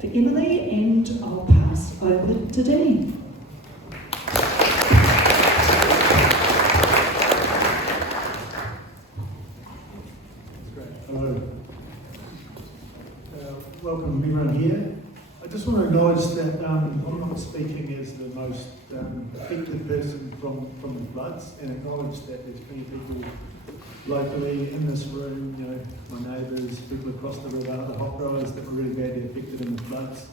for Emily, and I'll pass over to Dean. Hello. Welcome everyone here. I just want to acknowledge that I'm not speaking as the most affected person from the floods, and acknowledge that there's plenty of people locally in this room, you know, my neighbours, people across the river, the hop growers that were really badly affected in the floods.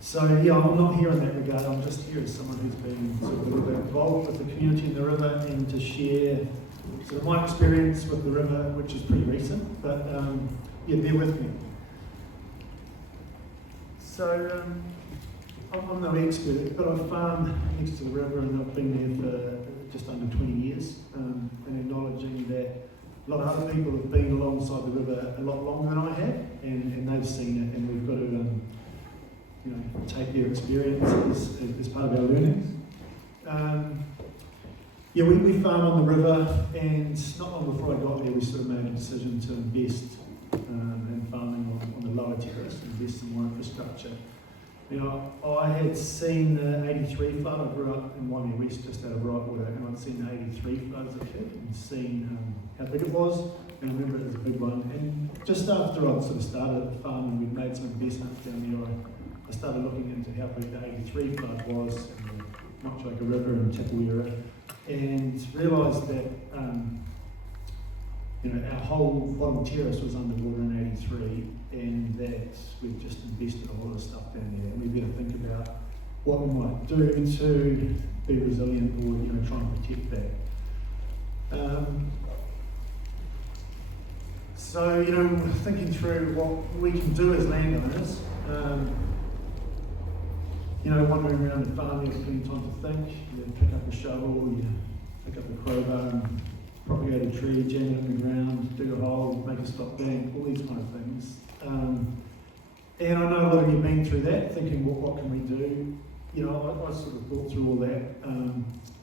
So yeah, I'm not here in that regard. I'm just here as someone who's been sort of a little bit involved with the community in the river, and to share sort of my experience with the river, which is pretty recent, but yeah, bear with me. So I'm no expert, but I've farmed next to the river, and I've been there for just under 20 years, and acknowledging that a lot of other people have been alongside the river a lot longer than I have, and they've seen it, and we've got to you know, take their experience as part of our learnings. Yeah, we farm on the river, and not long before I got there, we sort of made a decision to invest in farming on the lower terrace, invest in more infrastructure. You know, I had seen the 83 flood. I grew up in Waimea West, just out of Brightwater, and I'd seen the 83 flood as a kid, and seen how big it was, and I remember it was a big one. And just after I'd sort of started the farm and we'd made some investments down there, I started looking into how big the 83 flood was, and the Motueka River and Tapawera, and realised that you know, our whole bottom terrace was underwater in 83, and that we've just invested a lot of stuff down there, and we better think about what we might do to be resilient, or you know, try and protect that. So you know, thinking through what we can do as landowners. You know, wandering around the farm, you have plenty of time to think. You pick up a shovel, you pick up a crowbar, and propagate a tree, jam it in the ground, dig a hole, make a stop bank, all these kind of things. And I know a lot of you have been through that, thinking, what can we do? You know, I sort of thought through all that,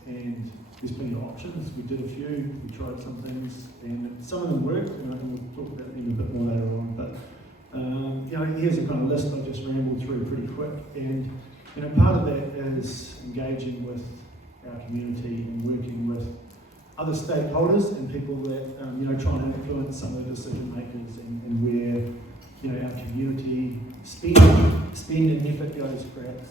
and there's plenty of options. We did a few, we tried some things, and some of them worked, and we'll talk about them a bit more later on. But you know, here's a kind of list I just rambled through pretty quick, and you know, part of that is engaging with our community and working with other stakeholders and people that you know, try and influence some of the decision makers, and where you know, our community spend and effort goes, perhaps.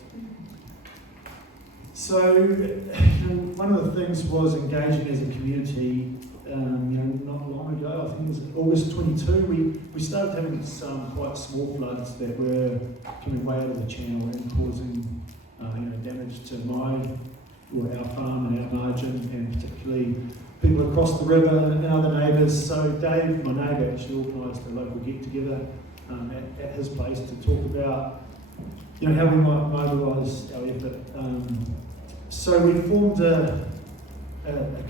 So you know, one of the things was engaging as a community. You know, not long ago, I think it was August 22, we started having some quite small floods that were coming way out of the channel and causing you know, damage to our farm and our margin, and particularly people across the river and other neighbours. So Dave, my neighbour, actually organised a local get-together at his place to talk about, you know, how we might mobilise our effort. So we formed a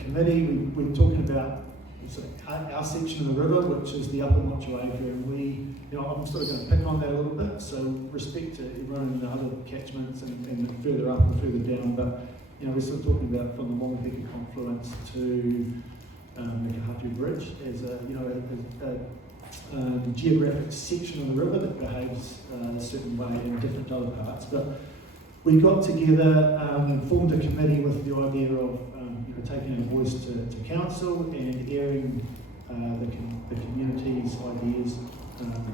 committee. We're talking about sort of our section of the river, which is the upper Motueka, and you know, I'm sort of going to pick on that a little bit, so respect to everyone in the other catchments and further up and further down, but you know, we're sort of talking about from the Wongapeka confluence to the Kahatu Bridge as a, you know, a geographic section of the river that behaves a certain way in different other parts. But we got together and formed a committee with the idea of you know, taking a voice to council and airing the community's ideas,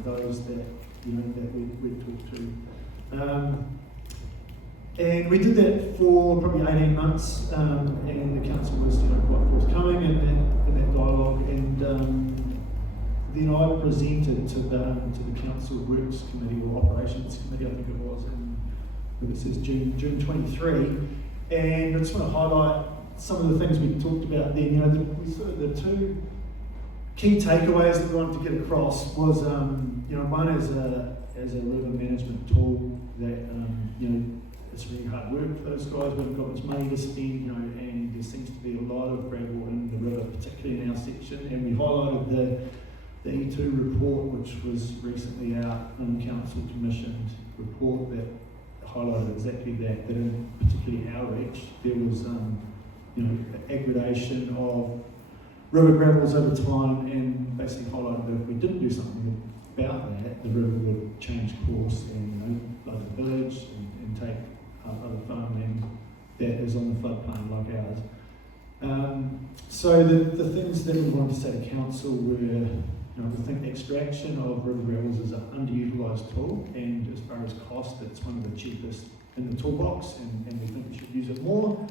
those that you know, that we talked to. And we did that for probably 18 months, and the council was, you know, quite forthcoming in that dialogue. And then I presented to the council works committee, or operations committee, I think it was, and it says June 23. And I just want to highlight some of the things we talked about then. You know, the two key takeaways that we wanted to get across was, you know, one as a river management tool that, you know, it's really hard work for those guys. We haven't got much money to spend, you know, and there seems to be a lot of groundwater in the river, particularly in our section. And we highlighted the E2 report, which was recently out, and council commissioned report that highlighted exactly that in particularly our reach, there was, you know, aggradation of river gravels over time, and basically highlighted that if we didn't do something about that, the river would change course and, you know, So the things that we wanted to say to council were, we think extraction of river gravels is an underutilised tool, and as far as cost, it's one of the cheapest in the toolbox, and we think we should use it more.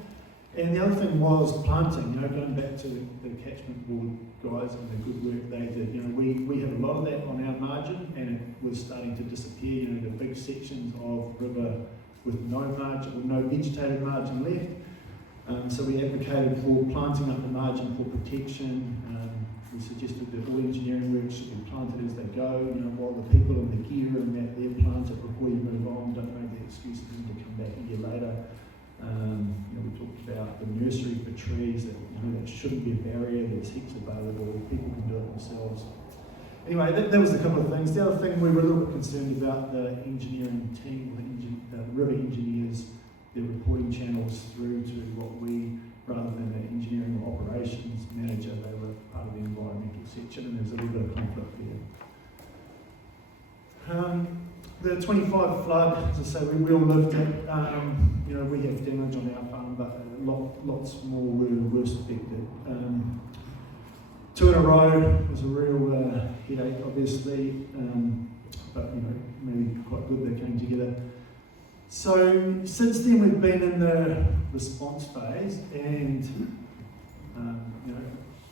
And the other thing was planting, going back to the catchment board guys and the good work they did. We have a lot of that on our margin, and it was starting to disappear. The big sections of river with no margin, or no vegetated margin left. So we advocated for planting up the margin for protection. We suggested that all engineering work should be planted as they go, while the people and the gear and that they're planted before you move on. Don't make the excuse of them to come back a year later. We talked about the nursery for trees, that shouldn't be a barrier, there's heaps available, people can do it themselves. Anyway, that was a couple of things. The other thing, we were a little bit concerned about the engineering team, the river engineers, their reporting channels through to what we, rather than the engineering or operations manager, they were part of the environmental section, and there's a little bit of conflict there. The 25 flood, as I say, we all lived it. We have damage on our farm, but lots more were worse affected. 2 in a row was a real headache, obviously, but maybe quite good they came together. So since then we've been in the response phase, and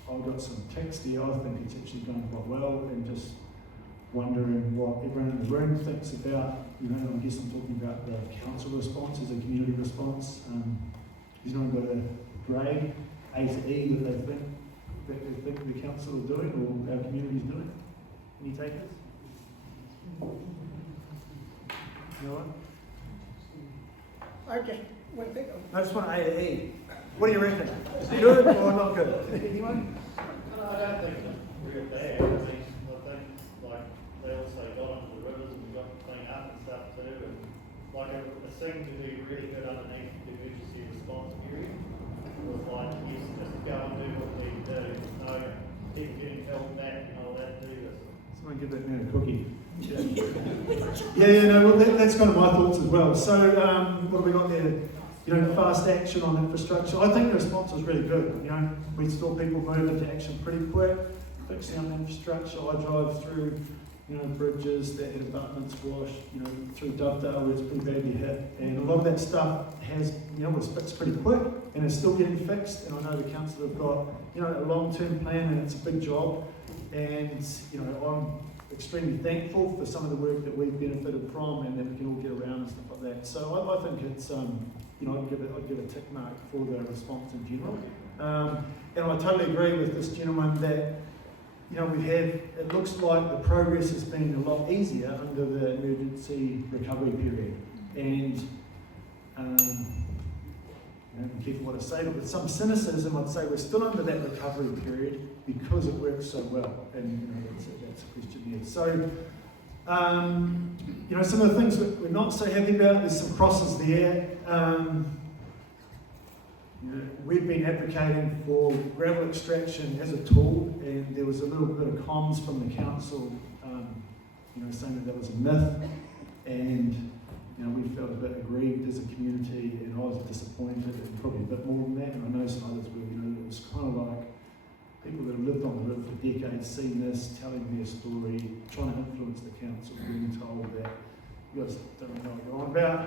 I've got some text here. I think it's actually going quite well, and just wondering what everyone in the room thinks about, I guess I'm talking about the council response as a community response. Has anyone got a grade, A to E, that they think the council are doing, or our community is doing? Any takers? No one? I just want A to E. What do you reckon? Good or not good? Anyone? I don't think it's real bad. I think they also got onto the rivers and got to clean up and stuff too, and it seemed to be really good underneath the emergency response period. It was just go and do what we need to do. No, keep getting held back and all that, do this. Someone give that man a cookie. Well, that's kind of my thoughts as well. So, what have we got there? Fast action on infrastructure. I think the response was really good. We saw people move into action pretty quick, fixing up infrastructure. I drive through, bridges that had abutments washed, through Dovedale where it's pretty badly hit. And a lot of that stuff was fixed pretty quick, and it's still getting fixed. And I know the council have got, a long-term plan, and it's a big job. And, I'm extremely thankful for some of the work that we've benefited from, and that we can all get around and stuff like that. So I think it's, I'd give a tick mark for the response in general. And I totally agree with this gentleman that, it looks like the progress has been a lot easier under the emergency recovery period. And, be careful what I say, but with some cynicism, I'd say we're still under that recovery period because it works so well. And, that's a question here. So, some of the things that we're not so happy about, there's some crosses there. We've been advocating for gravel extraction as a tool, and there was a little bit of comms from the council, saying that was a myth, and we felt a bit aggrieved as a community, and I was disappointed, and probably a bit more than that, and I know some others were. It was kind of like people that have lived on the river for decades, seen this, telling their story, trying to influence the council, being told that you guys don't know what you're on about.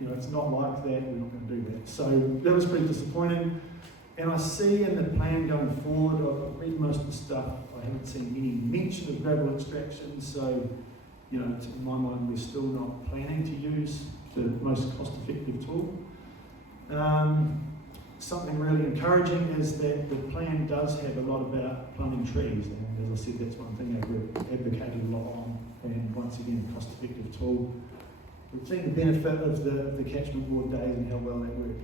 It's not like that, we're not going to do that. So that was pretty disappointing. And I see in the plan going forward, I've read most of the stuff, I haven't seen any mention of gravel extraction, so, to my mind, we're still not planning to use the most cost-effective tool. Something really encouraging is that the plan does have a lot about planting trees, and as I said, that's one thing I've advocated a lot on, and once again, cost-effective tool. We've seen the benefit of the catchment board days and how well that worked.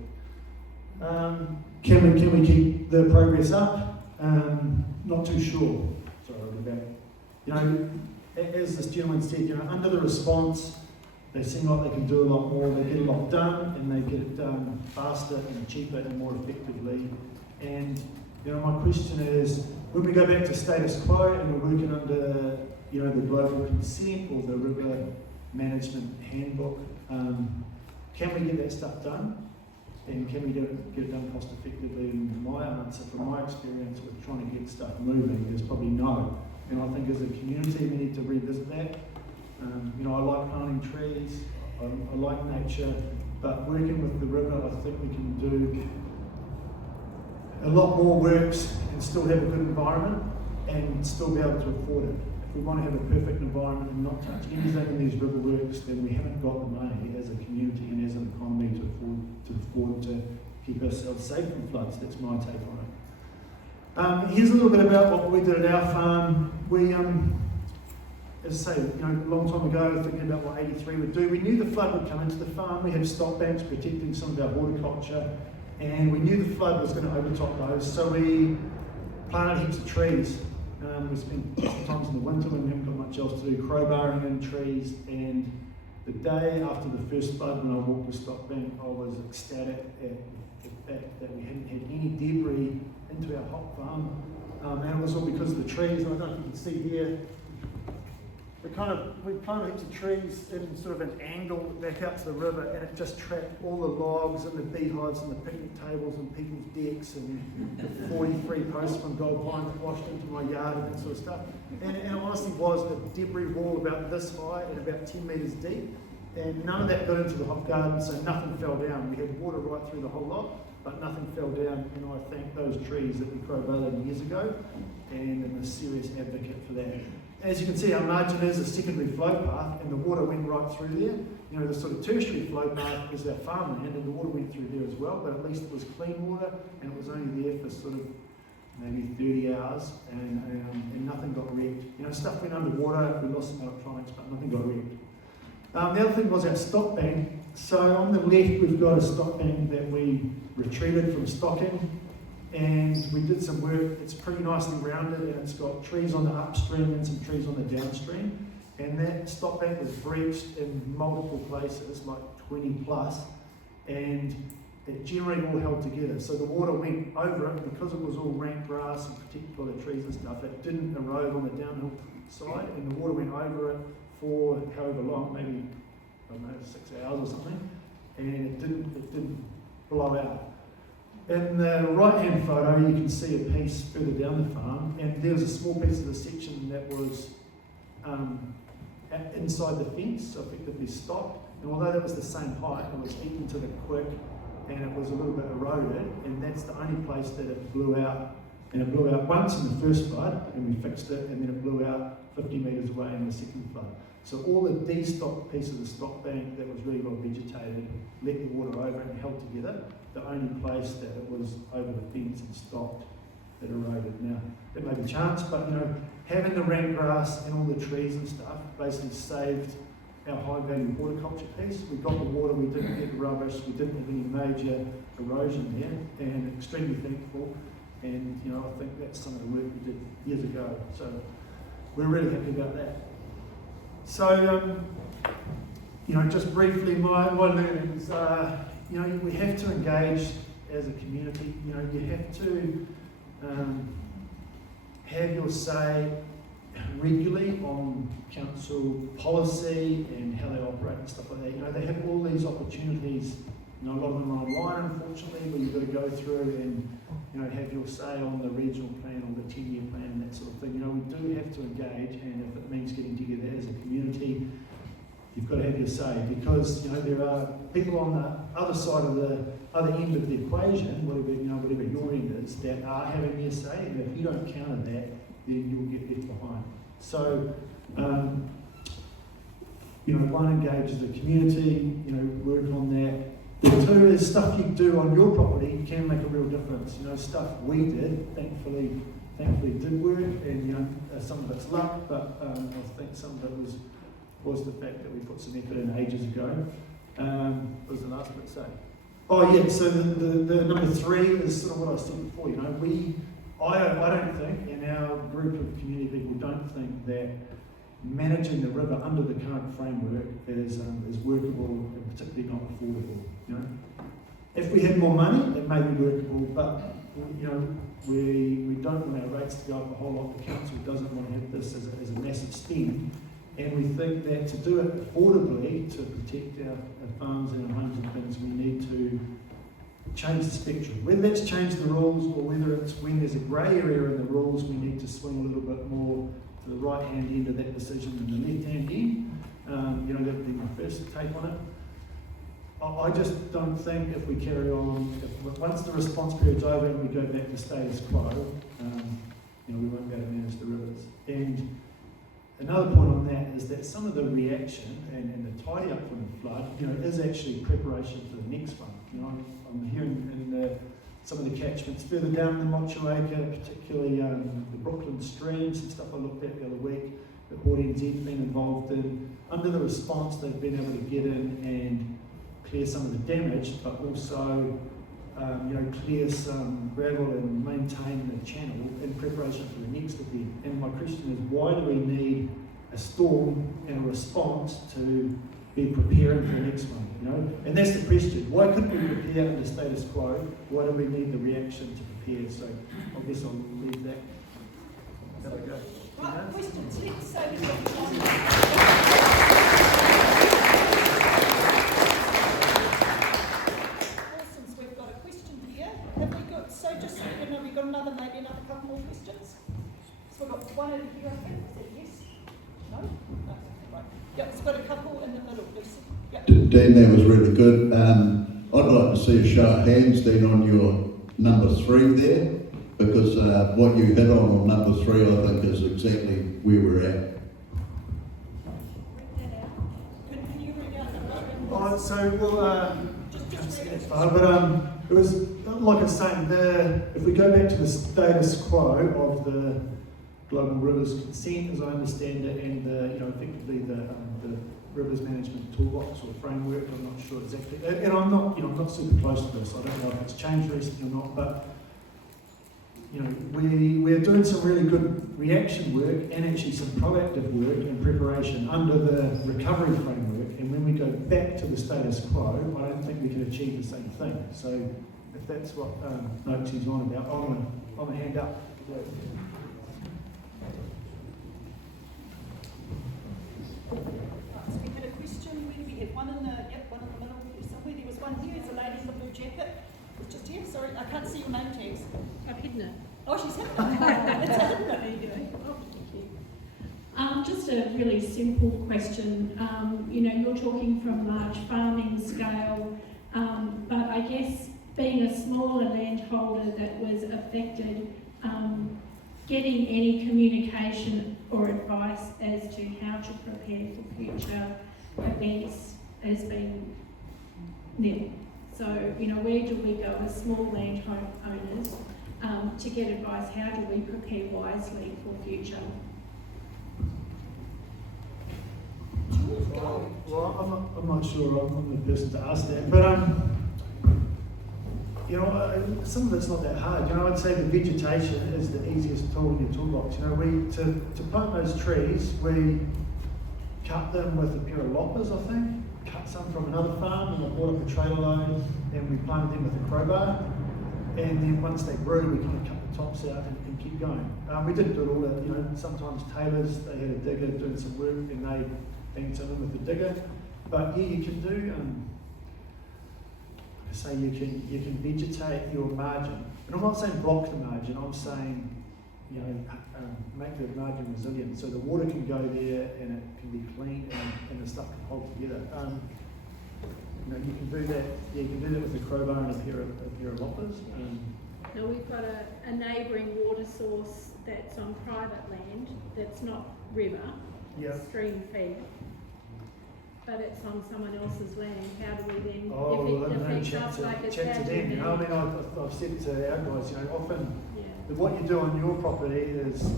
Can we keep the progress up? Not too sure. Sorry, I'll go back. As this gentleman said, under the response, they seem like they can do a lot more. They get a lot done, and they get it done faster and cheaper and more effectively. And my question is, when we go back to status quo and we're working under the global consent or the river management handbook, can we get that stuff done? And can we get it done cost effectively? And my answer, from my experience with trying to get stuff moving, is probably no. And I think as a community we need to revisit that. I like planting trees, I like nature, but working with the river, I think we can do a lot more works and still have a good environment and still be able to afford it. If we want to have a perfect environment and not touch anything in these river works, then we haven't got the money as a community and as an economy to afford to keep ourselves safe from floods. That's my take on it. Here's a little bit about what we did at our farm. We, as I say, a long time ago, thinking about what 83 would do, we knew the flood would come into the farm. We have stock banks protecting some of our horticulture, and we knew the flood was going to overtop those, so we planted heaps of trees. We spent sometimes in the winter when we haven't got much else to do, crowbarring in trees, and the day after the first flood, when I walked the stock bank, I was ecstatic at the fact that we hadn't had any debris into our hop farm, and it was all because of the trees. And I don't know if you can see here, we planted heaps of trees in sort of an angle back out to the river, and it just trapped all the logs and the beehives and the picnic tables and people's decks and the 43 posts from Gold Pine that washed into my yard and that sort of stuff. And it honestly was a debris wall about this high and about 10 metres deep, and none of that got into the hop garden, so nothing fell down. We had water right through the whole lot, but nothing fell down, and I thank those trees that we crowbarred years ago, and I'm a serious advocate for that. As you can see, our margin is a secondary flow path, and the water went right through there. The sort of tertiary flow path is our farmland, and the water went through there as well, but at least it was clean water, and it was only there for sort of maybe 30 hours, and nothing got wrecked. Stuff went underwater, we lost some electronics, but nothing got wrecked. The other thing was our stock bank. So on the left, we've got a stock bank that we retrieved from stocking, and we did some work. It's pretty nicely rounded, and it's got trees on the upstream and some trees on the downstream. And that stock bank was breached in multiple places, like 20 plus, and it generally all held together. So the water went over it because it was all rank grass and protected by the trees and stuff. It didn't erode on the downhill side, and the water went over it for however long, maybe, I don't know, 6 hours or something, and it didn't blow out. In the right-hand photo, you can see a piece further down the farm, and there was a small piece of the section that was inside the fence, so effectively stopped. And although that was the same height, it was eaten to the quick, and it was a little bit eroded, and that's the only place that it blew out. And it blew out once in the first flood, and we fixed it, and then it blew out 50 metres away in the second flood. So all the de-stocked piece of the stock bank that was really well vegetated, let the water over it and held together. The only place that it was over the fence and stopped, that eroded. Now, it may be chance, but having the rank grass and all the trees and stuff basically saved our high-value horticulture piece. We got the water, we didn't get rubbish, we didn't have any major erosion there, and extremely thankful. And I think that's some of the work we did years ago. So we're really happy about that. So, just briefly, my learnings are, we have to engage as a community. You have to have your say regularly on council policy and how they operate and stuff like that. They have all these opportunities. A lot of them are online, unfortunately, where you've got to go through and have your say on the regional plan or the 10-year plan and that sort of thing. We do have to engage, and if it means getting together as a community, you've got to have your say, because there are people on the other side of the other end of the equation, whatever your end is, that are having their say, and if you don't counter that, then you'll get left behind. So, one, engage as a community, work on that. The two is stuff you do on your property can make a real difference. Stuff we did, thankfully did work, and some of it's luck, but I think some of it was the fact that we put some effort in ages ago. What was the last bit to say? Oh yeah, so the number 3 is sort of what I said before. I don't think, and our group of community people don't think that managing the river under the current framework is workable and particularly not affordable. If we had more money, it may be workable, but we don't want our rates to go up a whole lot. The council doesn't want to have this as a massive spend, and we think that to do it affordably, to protect our farms and our homes and things, we need to change the spectrum. Whether that's change the rules or whether it's when there's a grey area in the rules, we need to swing a little bit more to the right-hand end of that decision than the left-hand end. That would be my first take on it. I just don't think if we carry on, once the response period's over and we go back to status quo, we won't be able to manage the rivers. And another point on that is that some of the reaction and the tidy up from the flood, is actually preparation for the next one. I'm hearing in some of the catchments further down the Motueka, particularly the Brooklyn streams and stuff I looked at the other week, that audience has been involved in. Under the response, they've been able to get in and clear some of the damage, but also clear some gravel and maintain the channel in preparation for the next event. And my question is, why do we need a storm and a response to be preparing for the next one? And that's the question. Why couldn't we prepare in the status quo? Why do we need the reaction to prepare? So I guess I'll leave that. There we go. Right, questions. Let's say we've got we've got a question here. Have we got, so just so you know, we've got maybe another couple more questions? So we've got one over here, I think. Is that yes? No? No. Right. Yep, it's got a couple in the middle, Lucy. Yep. Dean, that was really good. I'd like to see a show of hands, Dean, on your number 3 there, because what you hit on number 3, I think, is exactly where we're at. Can you read out the But it was like I was saying, if we go back to the status quo of the global rivers consent, as I understand it, and effectively the rivers management toolbox or framework, I'm not sure exactly, and I'm not super close to this. I don't know if it's changed recently or not, but we're doing some really good reaction work and actually some proactive work in preparation under the recovery framework. And when we go back to the status quo, I don't think we can achieve the same thing. So if that's what Noakes is on about, I'm a hand up. So we had a question, where do we have one in the middle somewhere? There was one here, there's a lady in the blue jacket. It's just here, sorry, I can't see your name tags. I've hidden it. Oh, she's hidden it. It's a hidden it, there you go. Oh, thank you. Just a really simple question. You're talking from large farming scale, but I guess being a smaller landholder that was affected, getting any communication or advice as to how to prepare for future events has been nil. So, where do we go as small landowners to get advice? How do we prepare wisely for future? Well, I'm not sure I'm the person to ask that, but some of it's not that hard. I'd say the vegetation is the easiest tool in your toolbox. To plant those trees, we cut them with a pair of loppers, I think. Cut some from another farm, and I brought up a trailer load, and we planted them with a crowbar. And then once they grew, we kind of cut the tops out and keep going. We didn't do it all that. Sometimes tailors, they had a digger doing some work, and they banged them with the digger. But yeah, you can do. So you can vegetate your margin, and I'm not saying block the margin. I'm saying make the margin resilient, so the water can go there and it can be clean and the stuff can hold together. You can do that. Yeah, you can do that with a crowbar and a pair of loppers. Now we've got a neighbouring water source that's on private land, that's not river, stream fed, but it's on someone else's land. How do we then, if it affects us like it's chat to them. I've said to our guys, often what you do on your property is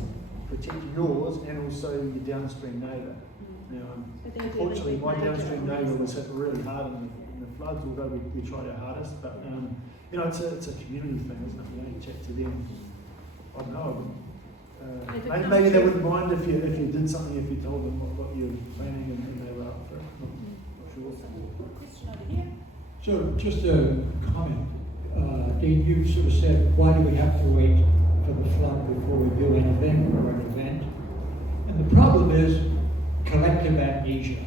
protect yours and also your downstream neighbour. Unfortunately, my downstream neighbour was hit really hard in the floods, although we tried our hardest. But it's a community thing, isn't it? You chat to them. I don't know. Maybe they wouldn't mind if you did something, if you told them what you're planning and they were up for it. Not sure. Question over here. So just a comment. Dean, you sort of said, why do we have to wait for the flood before we do anything or an event? And the problem is collective amnesia.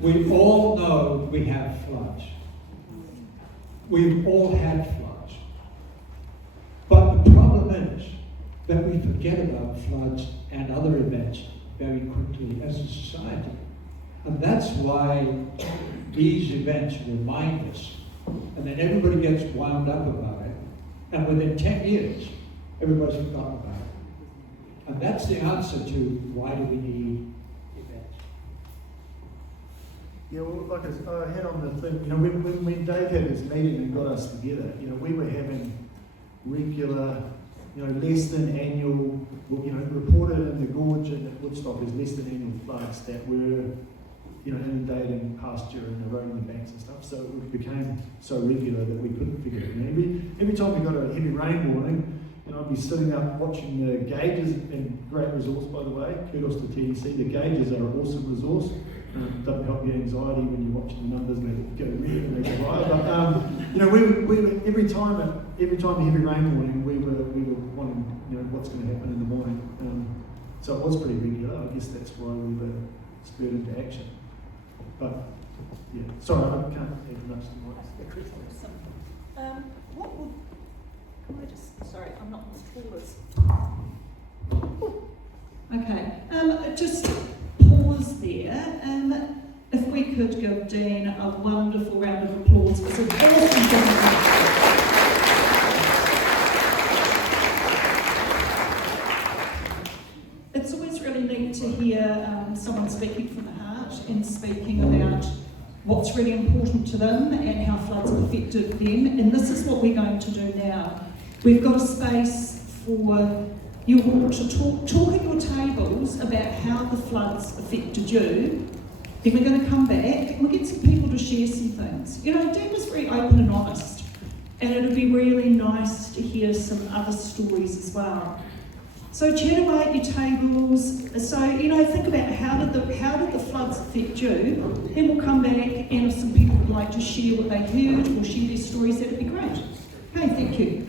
We all know we have floods. we've all had floods. But the problem is that we forget about floods and other events very quickly as a society. And that's why these events remind us. And then everybody gets wound up about it. And within 10 years, everybody's forgotten about it. And that's the answer to why do we need events. Yeah, well, like I had on the thing, you know, when Dave had his meeting and got us together, you know, we were having regular, you know, less than annual, you know, reported in the gorge and at Woodstock as less than annual floods that were, you know, inundating pasture and eroding the banks and stuff. So it became so regular that we couldn't figure it out. Every time we got a heavy rain warning, you know, I'd be sitting up watching the gauges, and great resource by the way, kudos to TDC, the gauges are an awesome resource. Doesn't help your anxiety when you're watching the numbers and they go red and they go high. But you know, we every time the heavy rain warning, we were wanting, you know, what's going to happen in the morning. So it was pretty regular. I guess that's why we were spurred into action. But yeah, sorry, I can't add much to what. What would? Can I just? Sorry, I'm not as tall as. Okay, just pause there. If we could give Dean a wonderful round of applause for some awesome job. It's always really neat to hear someone speaking from the heart and speaking about what's really important to them and how floods have affected them. And this is what we're going to do now. We've got a space for you all to talk at your tables about how the floods affected you. Then we're going to come back and we'll get some people to share some things. You know, Dean was very open and honest, and it'd be really nice to hear some other stories as well. So chat away at your tables. So, you know, think about how did the floods affect you? Then we'll come back, and if some people would like to share what they heard or share their stories, that'd be great. Okay, thank you.